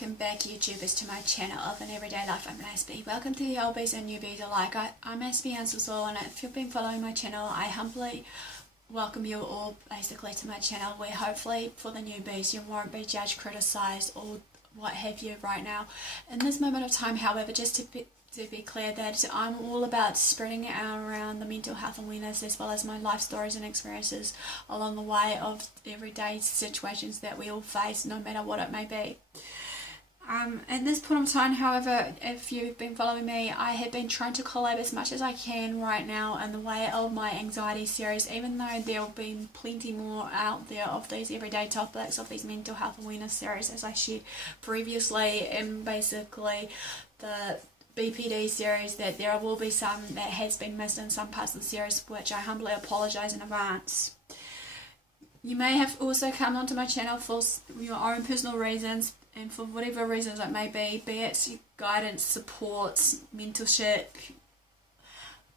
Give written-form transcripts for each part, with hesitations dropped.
welcome back YouTubers to my channel of An Everyday Life. I'm Aspie. Welcome to the old bees and newbies alike. I'm AspieAnwersAll, and if you've been following my channel, I humbly welcome you all basically to my channel, where hopefully for the newbies you won't be judged, criticised or what have you right now. In this moment of time, however, just to be clear that I'm all about spreading around the mental health awareness, as well as my life stories and experiences along the way of everyday situations that we all face, no matter what it may be. At this point of time, however, if you've been following me, I have been trying to collab as much as I can right now in the way of my anxiety series, even though there will be plenty more out there of these everyday topics, of these mental health awareness series, as I shared previously, and basically the BPD series, that there will be some that has been missed in some parts of the series, which I humbly apologise in advance. You may have also come onto my channel for your own personal reasons, and for whatever reasons it may be it guidance, support, mentorship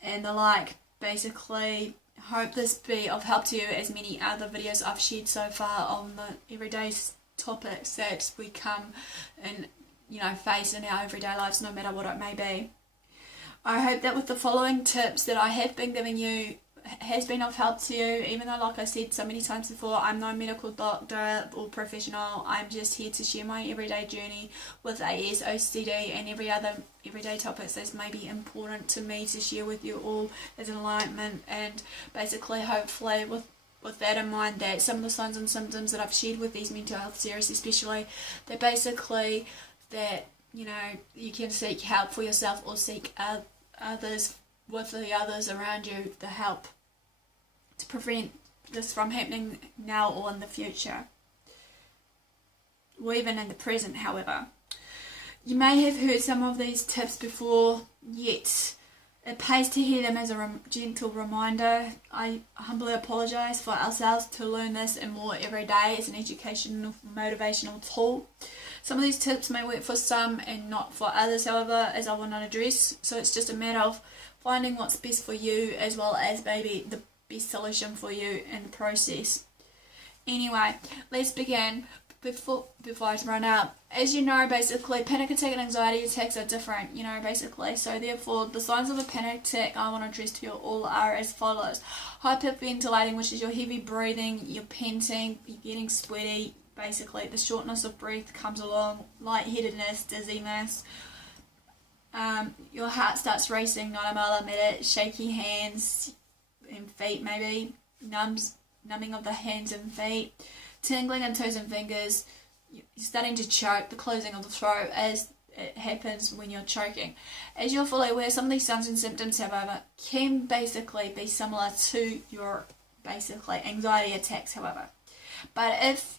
and the like. Basically, hope this be of help to you, as many other videos I've shared so far on the everyday topics that we come and face in our everyday lives, no matter what it may be. I hope that with the following tips that I have been giving you has been of help to you, even though, like I said so many times before, I'm no medical doctor or professional. I'm just here to share my everyday journey with AS, OCD and every other everyday topics that may be important to me to share with you all as enlightenment, and basically hopefully with that in mind, that some of the signs and symptoms that I've shared with these mental health series especially, that basically that you can seek help for yourself or seek others with the others around you to help to prevent this from happening now or in the future, or even in the present. However, you may have heard some of these tips before, yet it pays to hear them as a gentle reminder. I humbly apologise for ourselves to learn this and more every day as an educational, motivational tool. Some of these tips may work for some and not for others, however, as I will not address. So it's just a matter of finding what's best for you, as well as maybe the best solution for you in the process. Anyway, let's begin. Before I run out, as you know, basically panic attack and anxiety attacks are different, basically. So therefore, the signs of a panic attack I want to address to you all are as follows: hyperventilating, which is your heavy breathing, you're panting, you're getting sweaty. Basically, the shortness of breath comes along, lightheadedness, dizziness. Your heart starts racing 9 miles a minute, shaky hands and feet, maybe numbing of the hands and feet, tingling in toes and fingers. You're starting to choke, the closing of the throat, as it happens when you're choking. As you're fully aware, some of these signs and symptoms, however, can basically be similar to your anxiety attacks, however. But if,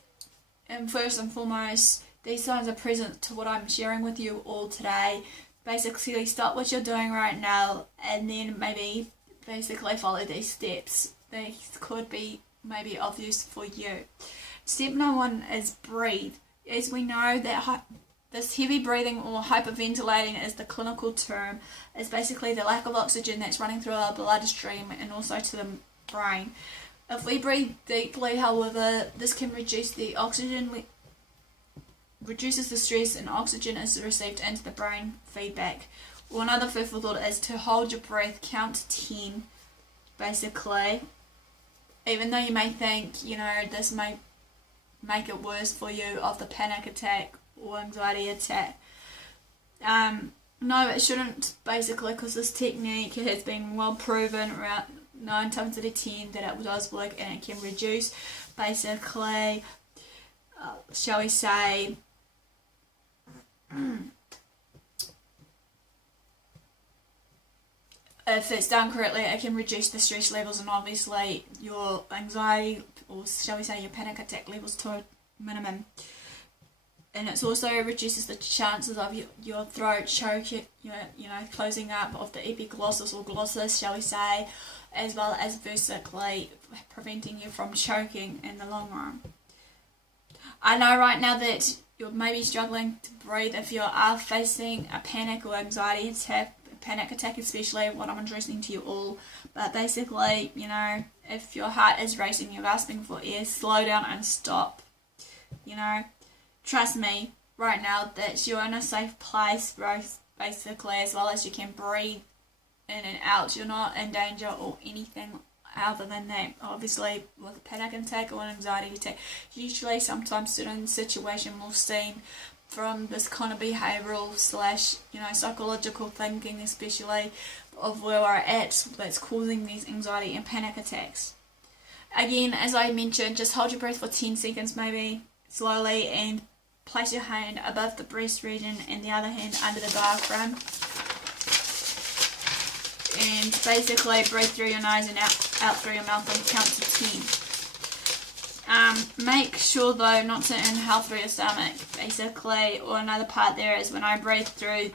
and first and foremost, these signs are present to what I'm sharing with you all today, basically stop what you're doing right now and then maybe basically follow these steps. They could be maybe of use for you. Step number 1 is breathe. As we know that this heavy breathing, or hyperventilating is the clinical term, is basically the lack of oxygen that's running through our bloodstream and also to the brain. If we breathe deeply, however, this can reduce the oxygen, reduces the stress, and oxygen is received into the brain feedback. Or another food for thought is to hold your breath, count to 10, basically. Even though you may think, this may make it worse for you of the panic attack or anxiety attack. No, it shouldn't, basically, because this technique has been well proven around 9 times out of 10 that it does work, and it can reduce, basically, shall we say, if it's done correctly, it can reduce the stress levels and obviously your anxiety, or shall we say your panic attack levels, to a minimum. And it also reduces the chances of your throat choking, closing up of the epiglottis or glossus, shall we say, as well as basically preventing you from choking in the long run. I know right now that you're maybe struggling to breathe if you are facing a panic or anxiety attack, panic attack especially, what I'm addressing to you all. But basically, if your heart is racing, you're gasping for air, slow down and stop. Trust me, right now that you're in a safe place, basically, as well as you can breathe in and out. You're not in danger or anything other than that. Obviously, with a panic attack or an anxiety attack, usually sometimes certain situation will stem from this kind of behavioural / psychological thinking, especially of where we're at, that's causing these anxiety and panic attacks. Again, as I mentioned, just hold your breath for 10 seconds maybe, slowly, and place your hand above the breast region and the other hand under the diaphragm. And basically breathe through your nose and out through your mouth and count to 10. Make sure though not to inhale through your stomach, basically, or another part there is when I breathe through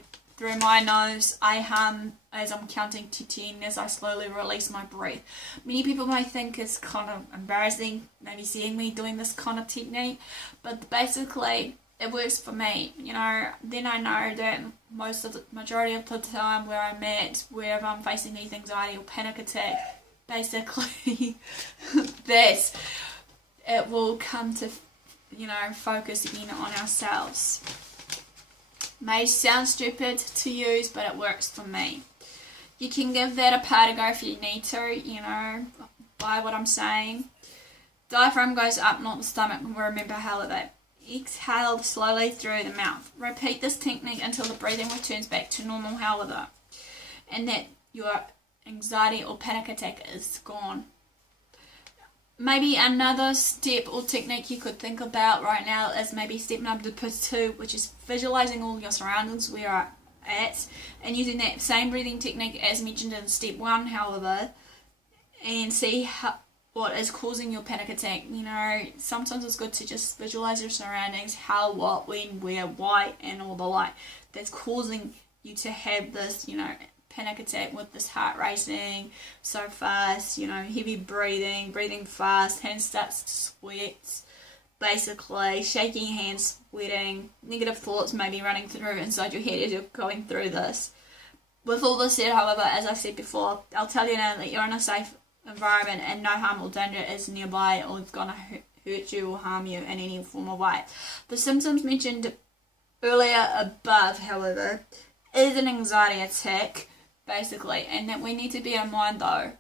my nose, I hum as I'm counting to 10 as I slowly release my breath. Many people may think it's kind of embarrassing, maybe seeing me doing this kind of technique, but basically it works for me. Then I know that majority of the time where I'm at, wherever I'm facing these anxiety or panic attack, basically that it will come to focus again on ourselves. May sound stupid to use, but it works for me. You can give that a part to go if you need to, by what I'm saying. Diaphragm goes up, not the stomach. Remember, however, exhale slowly through the mouth. Repeat this technique until the breathing returns back to normal, however, and that your anxiety or panic attack is gone. Maybe another step or technique you could think about right now is maybe step number 2, which is visualizing all your surroundings where you're at, and using that same breathing technique as mentioned in step 1, however, and see what is causing your panic attack. Sometimes it's good to just visualize your surroundings, how, what, when, where, why, and all the like, that's causing you to have this, panic attack, with this heart racing so fast, heavy breathing fast, hands starts to sweat, basically shaking hands, sweating, negative thoughts maybe running through inside your head as you're going through this. With all this said, however, as I said before, I'll tell you now that you're in a safe environment and no harm or danger is nearby or it's gonna hurt you or harm you in any form or way. The symptoms mentioned earlier above, however, is an anxiety attack, basically, and that we need to bear in mind though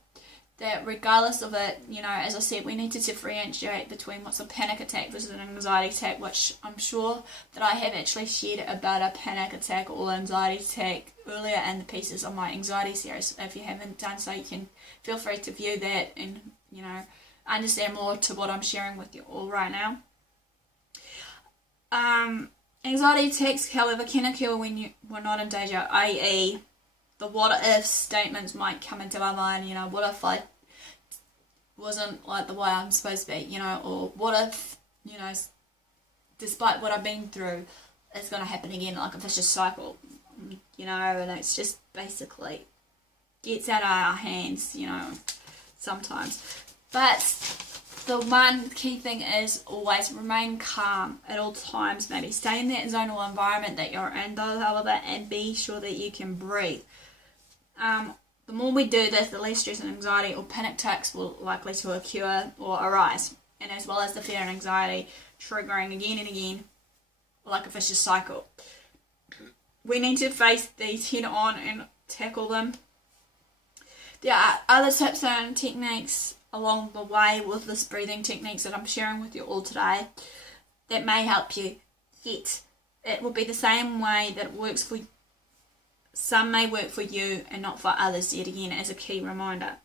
that regardless of it, as I said, we need to differentiate between what's a panic attack versus an anxiety attack, which I'm sure that I have actually shared about a panic attack or anxiety attack earlier in the pieces of my anxiety series. If you haven't done so, you can feel free to view that and understand more to what I'm sharing with you all right now. Anxiety attacks, however, can occur when we're not in danger, i.e. the what if statements might come into my mind, what if I wasn't like the way I'm supposed to be, or what if, despite what I've been through, it's going to happen again, like a vicious cycle, and it's just basically gets out of our hands, sometimes. But the one key thing is always remain calm at all times, maybe stay in that zonal environment that you're in though, however, and be sure that you can breathe. The more we do this, the less stress and anxiety or panic attacks will likely to occur or arise, and as well as the fear and anxiety triggering again and again like a vicious cycle. We need to face these head on and tackle them. There are other tips and techniques along the way with this breathing techniques that I'm sharing with you all today that may help you, yet it will be the same way that it works for you. Some may work for you and not for others, yet again, as a key reminder.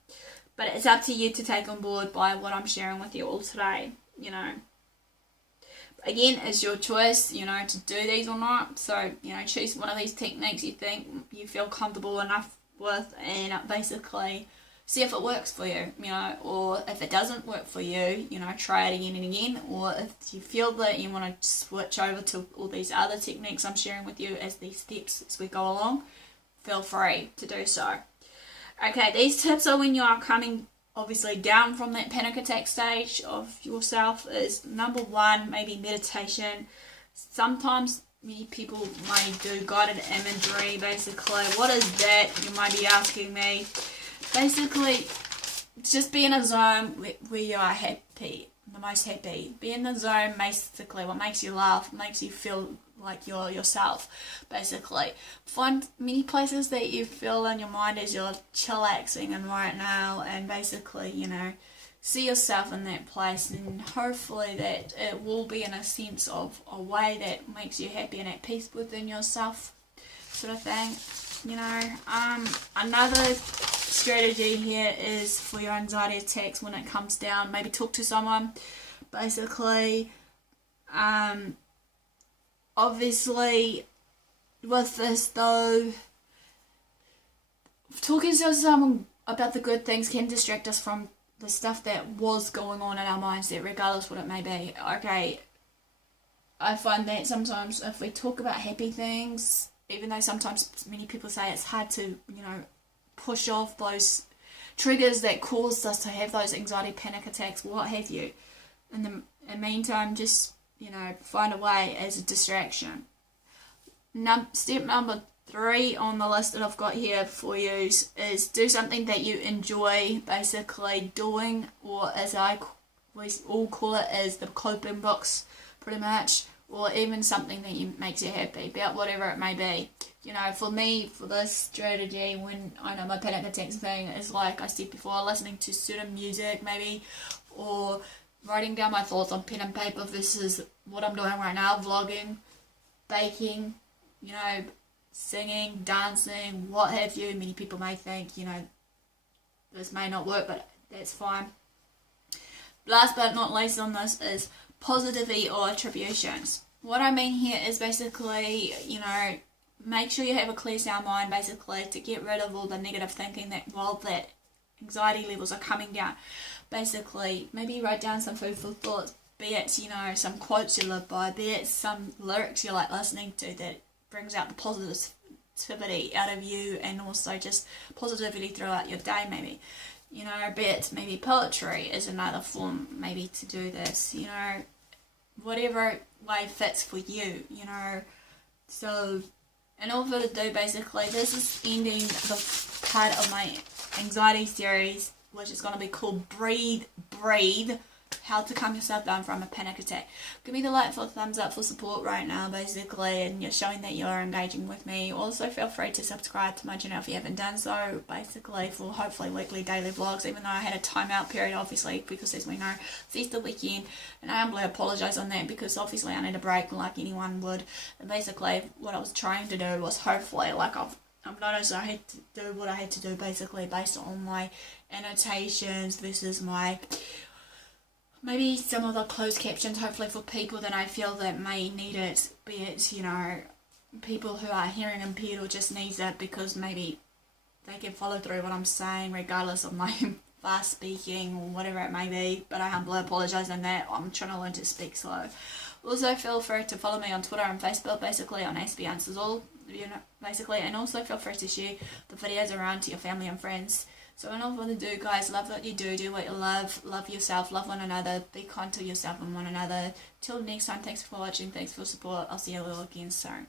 But it's up to you to take on board by what I'm sharing with you all today, Again, it's your choice, to do these or not. So, choose one of these techniques you think you feel comfortable enough with and basically see if it works for you, or if it doesn't work for you, try it again and again, or if you feel that you want to switch over to all these other techniques I'm sharing with you as these steps as we go along, feel free to do so. Okay, these tips are when you are coming obviously down from that panic attack stage of yourself is number 1, maybe meditation. Sometimes many people may do guided imagery, basically. What is that? You might be asking me. Basically, just be in a zone where you are happy, the most happy. Be in the zone, basically, what makes you laugh, makes you feel like yourself. Basically, find many places that you feel in your mind as you're chillaxing and right now, and basically, you know, see yourself in that place, and hopefully that it will be in a sense of a way that makes you happy and at peace within yourself, sort of thing. You know, another strategy here is for your anxiety attacks when it comes down. Maybe talk to someone. Basically, obviously, with this though, talking to someone about the good things can distract us from the stuff that was going on in our mindset, regardless what it may be. Okay, I find that sometimes if we talk about happy things, even though sometimes many people say it's hard to, you know, push off those triggers that caused us to have those anxiety, panic attacks, what have you. In the meantime, just, you know, find a way as a distraction. Step number 3 on the list that I've got here for you is do something that you enjoy, basically doing, or as we all call it, as the coping box, pretty much, or even something that makes you happy, about whatever it may be. You know, for me, for this strategy, when I know my panic attacks thing is, like I said before, listening to certain music maybe, or writing down my thoughts on pen and paper versus what I'm doing right now, vlogging, baking, you know, singing, dancing, what have you. Many people may think, you know, this may not work, but that's fine. Last but not least on this is positivity or attributions. What I mean here is basically, you know, make sure you have a clear sound mind, basically, to get rid of all the negative thinking that while that anxiety levels are coming down. Basically, maybe write down some food for thoughts, be it, you know, some quotes you live by, be it some lyrics you like listening to that brings out the positivity out of you, and also just positivity throughout your day, maybe. You know, be it maybe poetry is another form maybe to do this, you know, whatever way fits for you, you know. So, in order to do, basically, this is ending the part of my anxiety series, which is going to be called Breathe, how to calm yourself down from a panic attack. Give me the like for thumbs up for support right now, basically, and you're showing that you're engaging with me. Also, feel free to subscribe to my channel if you haven't done so, basically, for hopefully weekly, daily vlogs, even though I had a timeout period, obviously, because as we know, it's Easter weekend, and I humbly apologise on that, because obviously I need a break like anyone would. And basically, what I was trying to do was hopefully, like I've noticed I had to do what I had to do, basically, based on my annotations versus my maybe some of the closed captions, hopefully for people that I feel that may need it, be it, you know, people who are hearing impaired or just needs it because maybe they can follow through what I'm saying regardless of my fast speaking or whatever it may be. But I humbly apologise on that. I'm trying to learn to speak slow. Also, feel free to follow me on Twitter and Facebook, basically on AspieAnwersAll, you know, basically, and also feel free to share the videos around to your family and friends. So without further ado, guys, love what you do what you love yourself, love one another, be kind to yourself and one another. Till next time, thanks for watching, thanks for support. I'll see you all again soon.